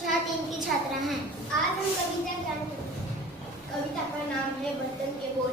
कक्षा 3 की छात्रा हैं। आज हम कविता जानेंगे। कविता का नाम है वतन के बोल।